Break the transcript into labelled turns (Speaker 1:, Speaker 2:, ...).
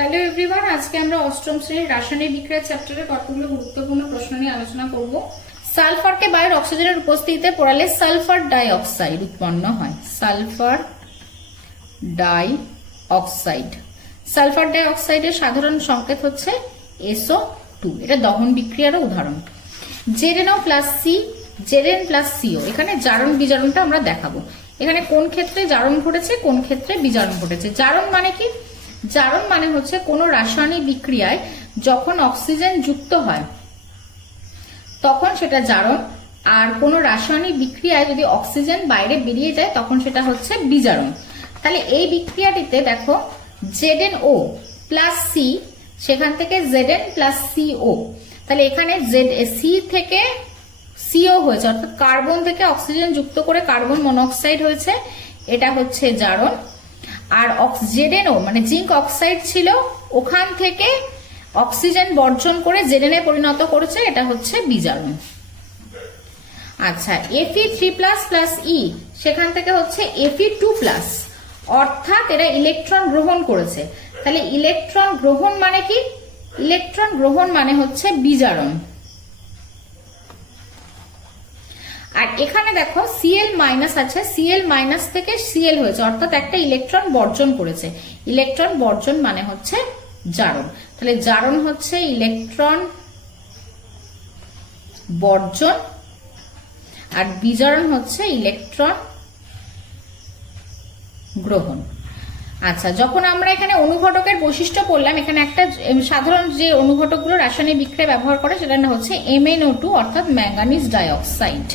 Speaker 1: Hello everyone আজকে আমরা অষ্টম শ্রেণির রাসায়নিক বিক্রিয়া চ্যাপ্টারের কতগুলো গুরুত্বপূর্ণ প্রশ্ন নিয়ে আলোচনা করব। সালফারকে বায়ুর অক্সিজেনের উপস্থিতিতে পড়ালে সালফার ডাই অক্সাইড উৎপন্ন হয়। সালফার ডাই অক্সাইড সালফার ডাই অক্সাইডের সাধারণ সংকেত হচ্ছে এসও টু এটা দহন বিক্রিয়ারও উদাহরণ। জেরেনও প্লাস সি জেরেন প্লাস সিও এখানে জারণ বিজারণটা আমরা দেখাবো। এখানে কোন ক্ষেত্রে জারণ ঘটেছে, কোন ক্ষেত্রে বিজারণ ঘটেছে। জারণ মানে কি? জারণ মানে হচ্ছে কোনো রাসায়নিক বিক্রিয়ায় যখন অক্সিজেন যুক্ত হয়, তখন সেটা জারণ। আর কোনো রাসায়নিক বিক্রিয়ায় যদি অক্সিজেন বাইরে বেরিয়ে যায়, তখন সেটা হচ্ছে বিজারণ। তাহলে এই বিক্রিয়াটিতে দেখো জেডেন ও প্লাস সি সেখান থেকে জেডেন প্লাস সিও তাহলে এখানে জেড সি থেকে সিও হয়েছে, অর্থাৎ কার্বন থেকে অক্সিজেন যুক্ত করে কার্বন মনোক্সাইড হয়েছে, এটা হচ্ছে জারণ। আর জেডেনও মানে জিঙ্ক অক্সাইড ছিল, ওখান থেকে অক্সিজেন বর্জন করে জেডেনে পরিণত করেছে, এটা হচ্ছে বিজারণ আচ্ছা এফি থ্রি প্লাস প্লাস ই সেখান থেকে হচ্ছে এফি টু প্লাস অর্থাৎ এরা ইলেকট্রন গ্রহণ করেছে। তাহলে ইলেকট্রন গ্রহণ মানে কি? ইলেকট্রন গ্রহণ মানে হচ্ছে বিজারণ আর এখানে দেখো সিএল মাইনাস আছে সিএল মাইনাস থেকে সিএল হয়েছে, অর্থাৎ একটা ইলেকট্রন বর্জন করেছে। ইলেকট্রন বর্জন মানে হচ্ছে জারণ। তাহলে জারণ হচ্ছে ইলেকট্রন বর্জন, আর বিজারণ হচ্ছে ইলেকট্রন গ্রহণ। আচ্ছা যখন আমরা এখানে অনুঘটকের বৈশিষ্ট্য পড়লাম, এখানে একটা সাধারণ যে অনুঘটকগুলো রাসায়নিক বিক্রিয়া ব্যবহার করে, সেটা হচ্ছে এমএনও টু অর্থাৎ ম্যাঙ্গানিজ ডাইঅক্সাইড